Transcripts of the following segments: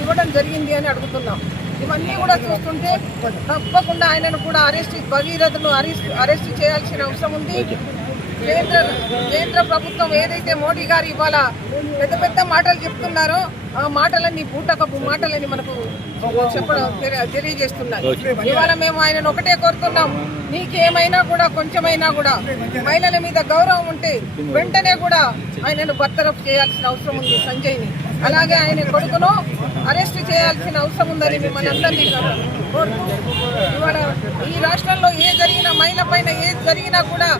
ఇవ్వడం జరిగింది అని అడుగుతున్నాం. ఇవన్నీ కూడా చూస్తుంటే తప్పకుండా ఆయనను కూడా భగీరథను అరెస్ట్ చేయాల్సిన అవసరం ఉంది. కేంద్ర ప్రభుత్వం ఏదైతే మోడీ గారు ఇవాళ పెద్ద పెద్ద మాటలు చెప్తున్నారో ఆ మాటలన్నీ బూటకపు మాటలని మనకు చెప్పడం తెలియజేస్తున్నారు. ఇవాళ మేము ఆయనను ఒకటే కోరుతున్నాం, నీకేమైనా కూడా కొంచెమైనా కూడా మహిళల మీద గౌరవం ఉంటే వెంటనే కూడా ఆయనను బర్తరఫ్ చేయాల్సిన అవసరం ఉంది సంజయ్ని. అలాగే ఆయన కొడుకును అరెస్ట్ చేయాల్సిన అవసరం ఉందని మిమ్మల్ని అందరినీ కోరుతూ ఇవాళ ఈ రాష్ట్రంలో ఏ జరిగినా మహిళ పైన ఏది జరిగినా కూడా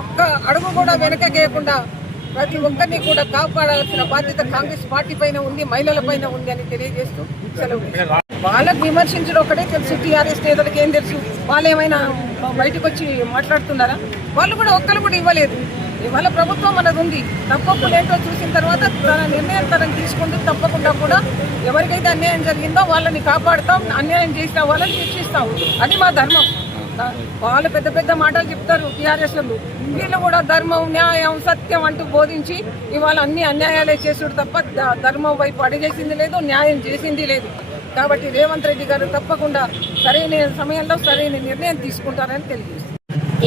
ఒక్క అడుగు కూడా వెనకకేయకుండా ప్రతి ఒక్కరిని కూడా కాపాడాల్సిన బాధ్యత కాంగ్రెస్ పార్టీ పైన ఉంది, మహిళల పైన ఉంది అని తెలియజేస్తూ సెలవు. వాళ్ళకు విమర్శించడం ఒకటే తెలుసు, టీఆర్ఎస్ నేతలకు ఏం తెలుసు? వాళ్ళు ఏమైనా బయటకు వచ్చి మాట్లాడుతున్నారా? వాళ్ళు కూడా ఒక్కరు కూడా ఇవ్వలేదు. ఇవాళ ప్రభుత్వం మనది ఉంది, తప్పకుండా ఏంటో చూసిన తర్వాత తన నిర్ణయం తనని తీసుకుంటూ తప్పకుండా కూడా ఎవరికైతే అన్యాయం జరిగిందో వాళ్ళని కాపాడుతాం, అన్యాయం చేసిన వాళ్ళని శిక్షిస్తాం. అది మా ధర్మం. వాళ్ళు పెద్ద పెద్ద మాటలు చెప్తారు టీఆర్ఎస్ వీళ్ళు కూడా ధర్మం, న్యాయం, సత్యం అంటూ బోధించి ఇవాళ అన్ని అన్యాయాలే చేసుడు తప్ప ధర్మం వైపు అడిగేసింది లేదు, న్యాయం చేసింది లేదు. కాబట్టి రేవంత్ రెడ్డి గారు తప్పకుండా సరైన సమయంలో సరైన నిర్ణయం తీసుకుంటారని తెలియజేస్తారు.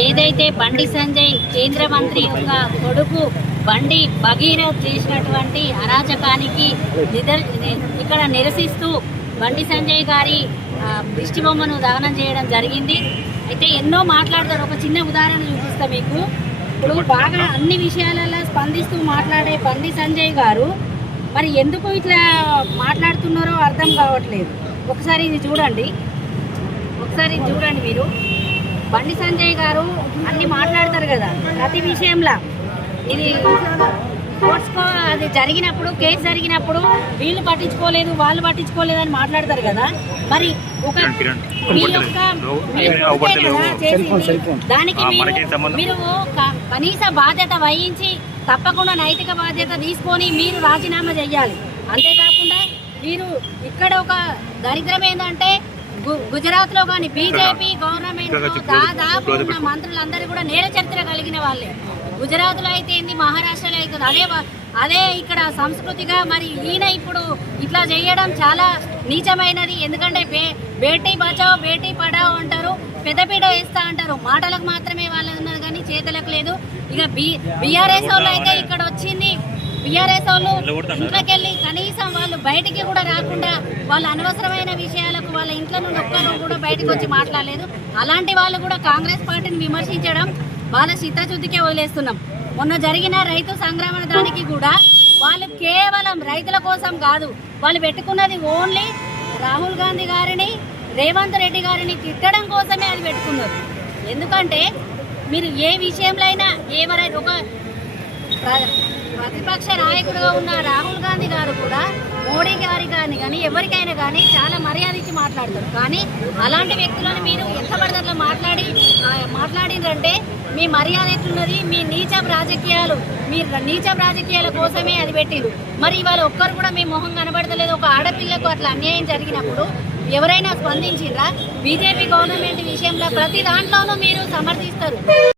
ఏదైతే బండి సంజయ్ కేంద్ర మంత్రి యొక్క కొడుకు బండి భగీరథ్ చేసినటువంటి అరాచకానికి ఇక్కడ నిరసిస్తూ బండి సంజయ్ గారి దిష్టి బొమ్మను దహనం చేయడం జరిగింది. అయితే ఎన్నో మాట్లాడతారు. ఒక చిన్న ఉదాహరణ చూపిస్తా మీకు. ఇప్పుడు బాగా అన్ని విషయాలలో స్పందిస్తూ మాట్లాడే బండి సంజయ్ గారు మరి ఎందుకు ఇట్లా మాట్లాడుతున్నారో అర్థం కావట్లేదు. ఒకసారి ఇది చూడండి మీరు. బండి సంజయ్ గారు అన్ని మాట్లాడతారు కదా ప్రతి విషయంలో. ఇది స్పోర్ట్స్కో అది జరిగినప్పుడు, కేసు జరిగినప్పుడు వీళ్ళు పట్టించుకోలేదు, వాళ్ళు పట్టించుకోలేదు అని మాట్లాడతారు కదా. మరి ఒక మీ యొక్క దానికి మీరు కనీస బాధ్యత వహించి తప్పకుండా నైతిక బాధ్యత తీసుకొని మీరు రాజీనామా చేయాలి. అంతేకాకుండా మీరు ఇక్కడ ఒక దరిద్రం ఏంటంటే గుజరాత్ లో కానీ బీజేపీ గవర్నమెంట్ లో దాదాపు ఉన్న మంత్రులందరూ కూడా నేర చరిత్ర కలిగిన వాళ్ళే. గుజరాత్ లో అయితే ఏంది, మహారాష్ట్రలో అయితే అదే ఇక్కడ సంస్కృతిగా మరి ఈయన ఇప్పుడు ఇట్లా చేయడం చాలా నీచమైనది. ఎందుకంటే బేటీ బచావ్ బేటీ పడావ్ అంటారు, పెద్దపీట వేస్తా అంటారు. మాటలకు మాత్రమే వాళ్ళది ఉన్నది కానీ చేతులకు లేదు. ఇక బీఆర్ఎస్ వాళ్ళు అయితే ఇక్కడ వచ్చింది, బీఆర్ఎస్ వాళ్ళు ఇంట్లోకి వెళ్ళి కనీసం వాళ్ళు బయటికి కూడా రాకుండా వాళ్ళ అనవసరమైన విషయాలకు వాళ్ళ ఇంట్లో నుండి ఒక్కరు కూడా బయటకు వచ్చి మాట్లాడలేదు. అలాంటి వాళ్ళు కూడా కాంగ్రెస్ పార్టీని విమర్శించడం వాళ్ళ చిత్తశుద్ధికే వదిలేస్తున్నాం. మొన్న జరిగిన రైతు సంగ్రామ దానికి కూడా వాళ్ళు కేవలం రైతుల కోసం కాదు, వాళ్ళు పెట్టుకున్నది ఓన్లీ రాహుల్ గాంధీ గారిని, రేవంత్ రెడ్డి గారిని తిట్టడం కోసమే అది పెట్టుకున్నారు. ఎందుకంటే మీరు ఏ విషయంలో అయినా ఎవరైనా ఒక ప్రతిపక్ష నాయకుడుగా ఉన్న రాహుల్ గాంధీ గారు కూడా మోడీ గారి కానీ ఎవరికైనా కానీ చాలా మర్యాద ఇచ్చి మాట్లాడతారు. కానీ అలాంటి వ్యక్తులను మీరు ఎంత పడితే అట్లా మాట్లాడిందంటే మీ మర్యాద ఎట్లున్నది? మీ నీచ రాజకీయాల కోసమే అది పెట్టిరు. మరి ఇవాళ ఒక్కరు కూడా మీ మొహం కనబడతలేదు. ఒక ఆడపిల్లకు అట్లా అన్యాయం జరిగినప్పుడు ఎవరైనా స్పందించిర్రా? బీజేపీ గవర్నమెంట్ విషయంలో ప్రతి దాంట్లోనూ మీరు సమర్థిస్తారు.